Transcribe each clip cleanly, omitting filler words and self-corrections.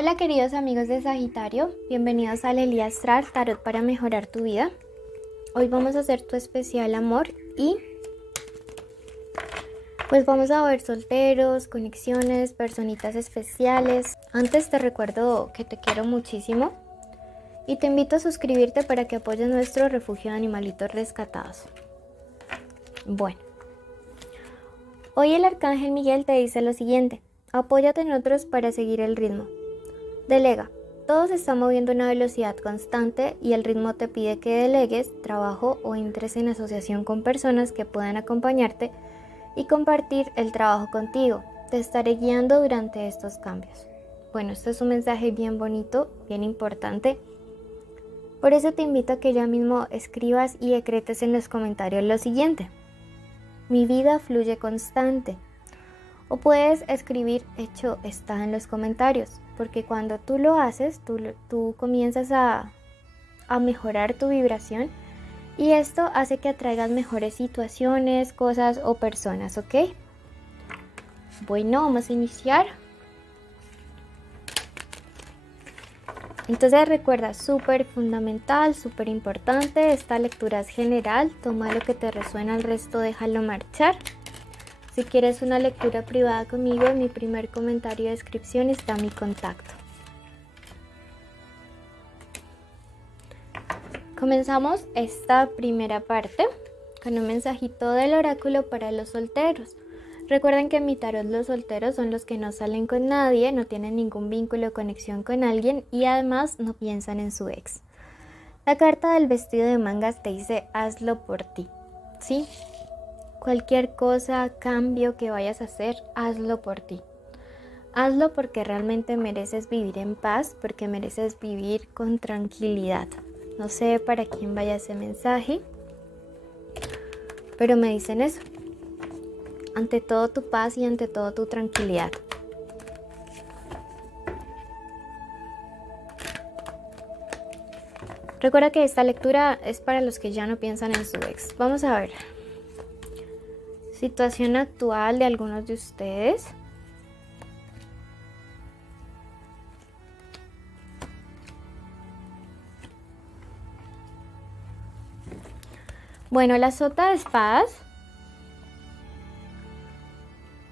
Hola queridos amigos de Sagitario, bienvenidos a Lelia Astral, Tarot para mejorar tu vida. Hoy vamos a hacer tu especial amor y pues vamos a ver solteros, conexiones, personitas especiales. Antes te recuerdo que te quiero muchísimo y te invito a suscribirte para que apoyes nuestro refugio de animalitos rescatados. Bueno, hoy el Arcángel Miguel te dice lo siguiente: apóyate en otros para seguir el ritmo. Delega. Todo se está moviendo a una velocidad constante y el ritmo te pide que delegues trabajo o entres en asociación con personas que puedan acompañarte y compartir el trabajo contigo. Te estaré guiando durante estos cambios. Bueno, este es un mensaje bien bonito, bien importante. Por eso te invito a que ya mismo escribas y decretes en los comentarios lo siguiente: mi vida fluye constante. O puedes escribir hecho está en los comentarios, porque cuando tú lo haces, tú comienzas a mejorar tu vibración y esto hace que atraigas mejores situaciones, cosas o personas, ¿ok? Bueno, vamos a iniciar. Entonces recuerda, súper fundamental, súper importante, esta lectura es general, toma lo que te resuena, el resto déjalo marchar. Si quieres una lectura privada conmigo, en mi primer comentario de descripción está mi contacto. Comenzamos esta primera parte con un mensajito del oráculo para los solteros. Recuerden que en mi tarot los solteros son los que no salen con nadie, no tienen ningún vínculo o conexión con alguien y además no piensan en su ex. La carta del vestido de mangas te dice hazlo por ti, ¿sí? Cualquier cosa, cambio que vayas a hacer, hazlo por ti. Hazlo porque realmente mereces vivir en paz, porque mereces vivir con tranquilidad. No sé para quién vaya ese mensaje, pero me dicen eso. Ante todo tu paz y ante todo tu tranquilidad. Recuerda que esta lectura es para los que ya no piensan en su ex. Vamos a ver. Situación actual de algunos de ustedes. Bueno, la sota de espadas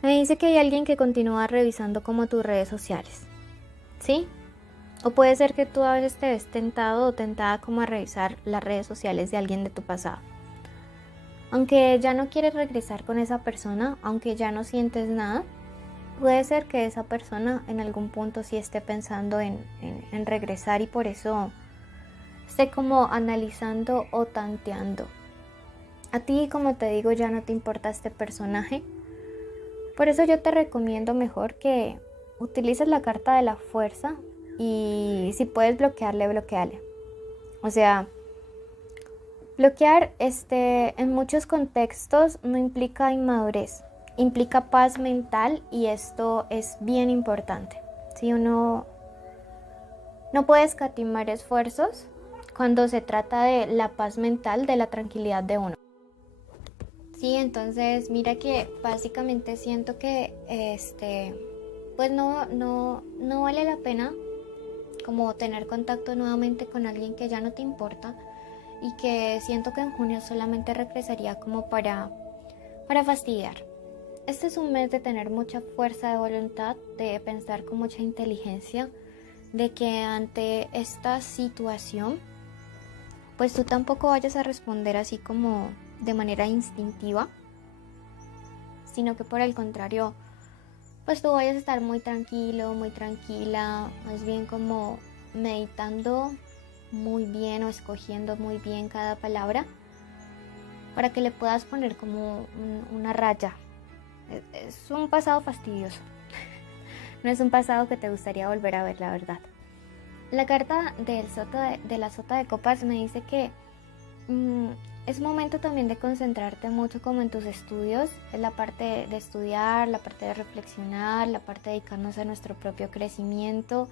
me dice que hay alguien que continúa revisando como tus redes sociales, ¿sí? O puede ser que tú a veces te ves tentado o tentada como a revisar las redes sociales de alguien de tu pasado. Aunque ya no quieres regresar con esa persona, aunque ya no sientes nada, puede ser que esa persona en algún punto sí esté pensando en regresar y por eso esté como analizando o tanteando. A ti, como te digo, ya no te importa este personaje. Por eso yo te recomiendo mejor que utilices la carta de la fuerza y si puedes bloquearle, bloqueale. O sea, bloquear en muchos contextos no implica inmadurez, implica paz mental y esto es bien importante. Si uno no puede escatimar esfuerzos cuando se trata de la paz mental, de la tranquilidad de uno. Sí, entonces mira que básicamente siento que pues no vale la pena como tener contacto nuevamente con alguien que ya no te importa y que siento que en junio solamente regresaría como para fastidiar. Este es un mes de tener mucha fuerza de voluntad, de pensar con mucha inteligencia, de que ante esta situación pues tú tampoco vayas a responder así como de manera instintiva, sino que por el contrario, pues tú vayas a estar muy tranquilo, muy tranquila, más bien como meditando muy bien o escogiendo muy bien cada palabra para que le puedas poner como una raya. Es un pasado fastidioso, no es un pasado que te gustaría volver a ver, la verdad. La carta de la sota de copas me dice que es momento también de concentrarte mucho como en tus estudios, en la parte de estudiar, la parte de reflexionar, la parte de dedicarnos a nuestro propio crecimiento,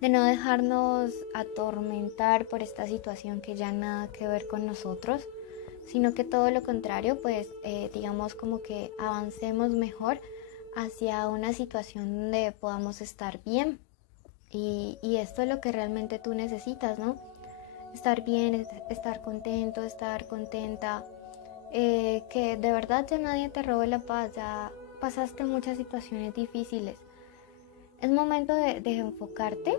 de no dejarnos atormentar por esta situación que ya nada que ver con nosotros, sino que todo lo contrario, pues digamos como que avancemos mejor hacia una situación donde podamos estar bien Y esto es lo que realmente tú necesitas, ¿no? Estar bien, estar contento, estar contenta, que de verdad ya nadie te robe la paz, ya pasaste muchas situaciones difíciles. Es momento de enfocarte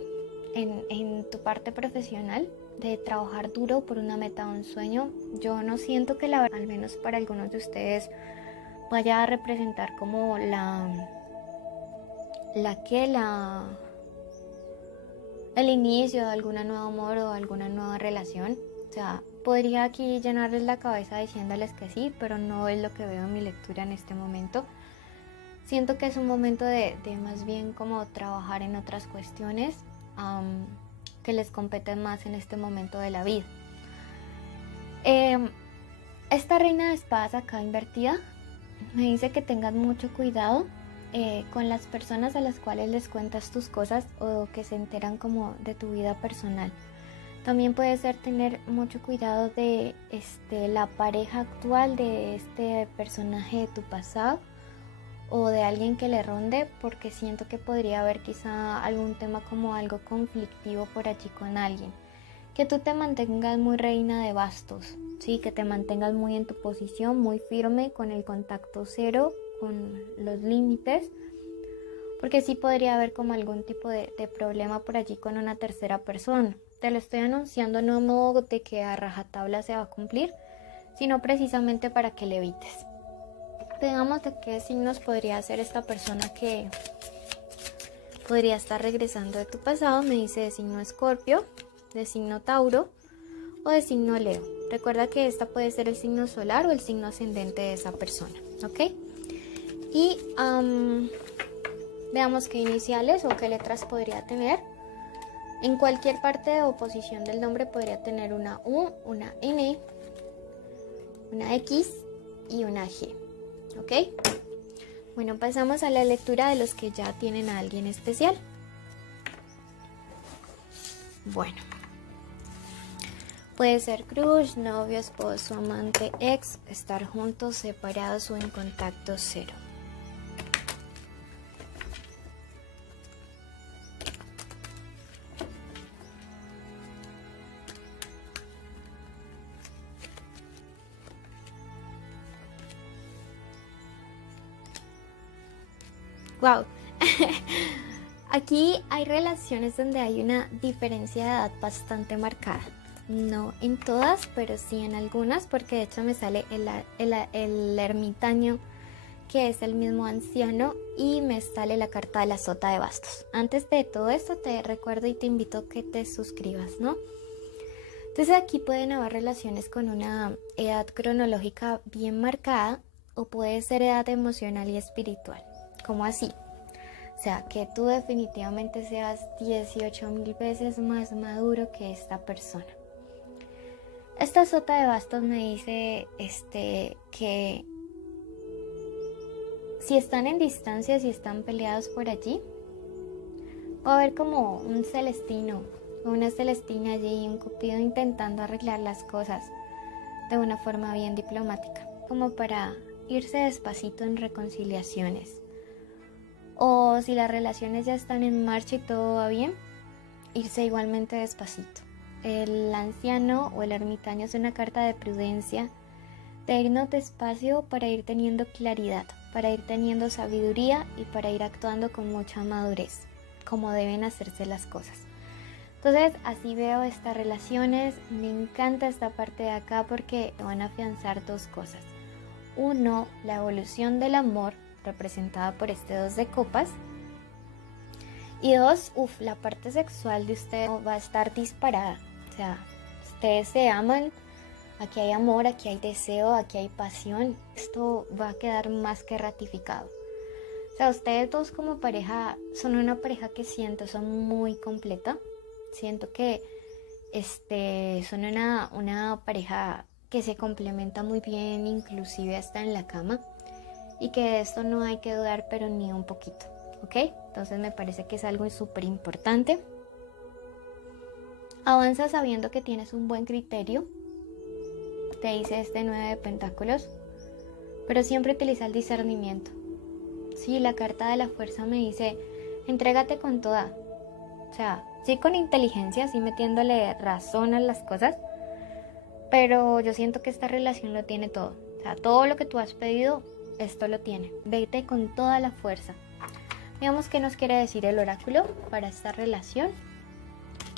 en tu parte profesional, de trabajar duro por una meta o un sueño. Yo no siento que la verdad, al menos para algunos de ustedes, vaya a representar como el inicio de algún nuevo amor o alguna nueva relación. O sea, podría aquí llenarles la cabeza diciéndoles que sí, pero no es lo que veo en mi lectura en este momento. Siento que es un momento de más bien como trabajar en otras cuestiones que les competen más en este momento de la vida. Esta reina de espadas acá invertida me dice que tengas mucho cuidado con las personas a las cuales les cuentas tus cosas o que se enteran como de tu vida personal. También puede ser tener mucho cuidado de la pareja actual de este personaje de tu pasado o de alguien que le ronde, porque siento que podría haber quizá algún tema como algo conflictivo por allí con alguien. Que tú te mantengas muy reina de bastos, ¿sí? Que te mantengas muy en tu posición, muy firme, con el contacto cero, con los límites, porque sí podría haber como algún tipo de problema por allí con una tercera persona. Te lo estoy anunciando no modo de que a rajatabla se va a cumplir, sino precisamente para que le evites. Veamos de qué signos podría ser esta persona que podría estar regresando de tu pasado. Me dice de signo Escorpio, de signo Tauro o de signo Leo. Recuerda que esta puede ser el signo solar o el signo ascendente de esa persona, ¿ok? Y veamos qué iniciales o qué letras podría tener. En cualquier parte o posición del nombre podría tener una U, una N, una X y una G. ¿Ok? Bueno, pasamos a la lectura de los que ya tienen a alguien especial. Bueno, puede ser crush, novio, esposo, amante, ex, estar juntos, separados o en contacto cero. Wow. Aquí hay relaciones donde hay una diferencia de edad bastante marcada. No en todas, pero sí en algunas, porque de hecho me sale el ermitaño, que es el mismo anciano, y me sale la carta de la sota de bastos. Antes de todo esto te recuerdo y te invito a que te suscribas, ¿no? Entonces aquí pueden haber relaciones con una edad cronológica bien marcada o puede ser edad emocional y espiritual. ¿Cómo así? O sea, que tú definitivamente seas 18,000 veces más maduro que esta persona. Esta sota de bastos me dice que si están en distancia, si están peleados por allí, va a haber como un celestino o una celestina allí, un cupido intentando arreglar las cosas de una forma bien diplomática, como para irse despacito en reconciliaciones. O si las relaciones ya están en marcha y todo va bien, irse igualmente despacito. El anciano o el ermitaño es una carta de prudencia, de irnos despacio para ir teniendo claridad, para ir teniendo sabiduría y para ir actuando con mucha madurez, como deben hacerse las cosas. Entonces así veo estas relaciones. Me encanta esta parte de acá porque van a afianzar dos cosas. Uno, la evolución del amor, representada por este 2 de copas. Y dos, la parte sexual de ustedes va a estar disparada. O sea, ustedes se aman, aquí hay amor, aquí hay deseo, aquí hay pasión. Esto va a quedar más que ratificado. O sea, ustedes dos como pareja son una pareja que siento son muy completa. Siento que son una pareja que se complementa muy bien, inclusive hasta en la cama. Y que de esto no hay que dudar, pero ni un poquito, ¿ok? Entonces me parece que es algo súper importante. Avanza sabiendo que tienes un buen criterio, te dice este 9 de pentáculos, pero siempre utiliza el discernimiento. Sí, la carta de la fuerza me dice, entrégate con toda. O O sea, sí con inteligencia, sí metiéndole razón a las cosas, pero yo siento que esta relación lo tiene todo. O sea, todo lo que tú has pedido, esto lo tiene. Vete con toda la fuerza. Veamos qué nos quiere decir el oráculo para esta relación.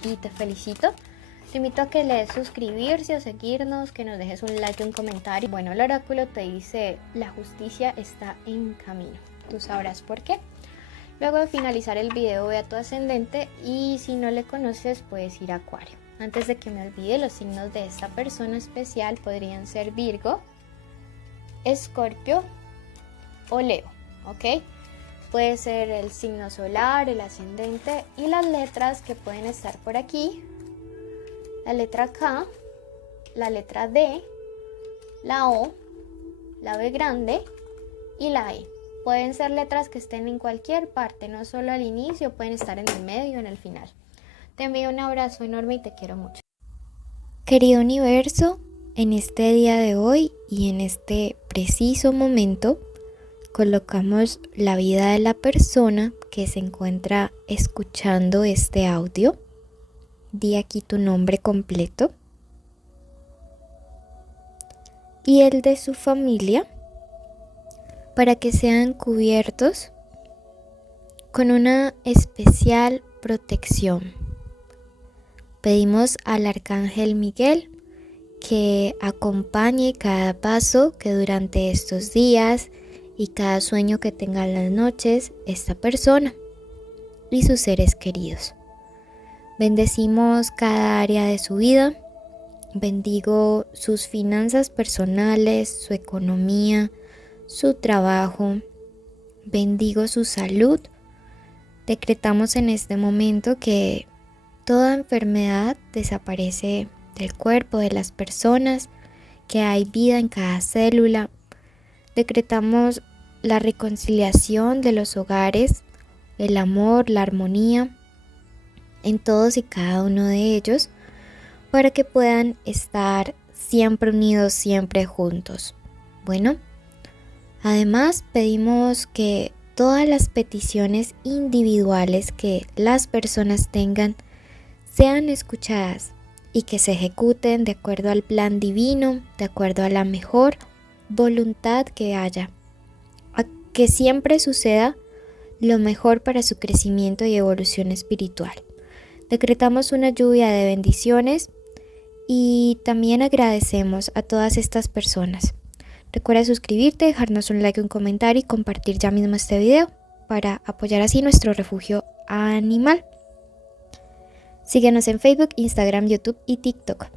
Y te felicito. Te invito a que le des suscribirse o seguirnos, que nos dejes un like y un comentario. Bueno, el oráculo te dice, la justicia está en camino. Tú sabrás por qué. Luego de finalizar el video, ve a tu ascendente y si no le conoces, puedes ir a Acuario. Antes de que me olvide, los signos de esta persona especial podrían ser Virgo, Escorpio o Leo, ¿ok? Puede ser el signo solar, el ascendente y las letras que pueden estar por aquí. La letra K, la letra D, la O, la B grande y la E. Pueden ser letras que estén en cualquier parte, no solo al inicio, pueden estar en el medio, en el final. Te envío un abrazo enorme y te quiero mucho. Querido universo, en este día de hoy y en este preciso momento, colocamos la vida de la persona que se encuentra escuchando este audio. Di aquí tu nombre completo y el de su familia para que sean cubiertos con una especial protección. Pedimos al Arcángel Miguel que acompañe cada paso que durante estos días y cada sueño que tenga en las noches esta persona y sus seres queridos. Bendecimos cada área de su vida, bendigo sus finanzas personales, su economía, su trabajo, bendigo su salud. Decretamos en este momento que toda enfermedad desaparece del cuerpo de las personas, que hay vida en cada célula. Decretamos la reconciliación de los hogares, el amor, la armonía en todos y cada uno de ellos, para que puedan estar siempre unidos, siempre juntos. Bueno, además pedimos que todas las peticiones individuales que las personas tengan sean escuchadas y que se ejecuten de acuerdo al plan divino, de acuerdo a la mejor voluntad que haya, a que siempre suceda lo mejor para su crecimiento y evolución espiritual. Decretamos una lluvia de bendiciones y también agradecemos a todas estas personas. Recuerda suscribirte, dejarnos un like, un comentario y compartir ya mismo este video para apoyar así nuestro refugio animal. Síguenos en Facebook, Instagram, YouTube y TikTok.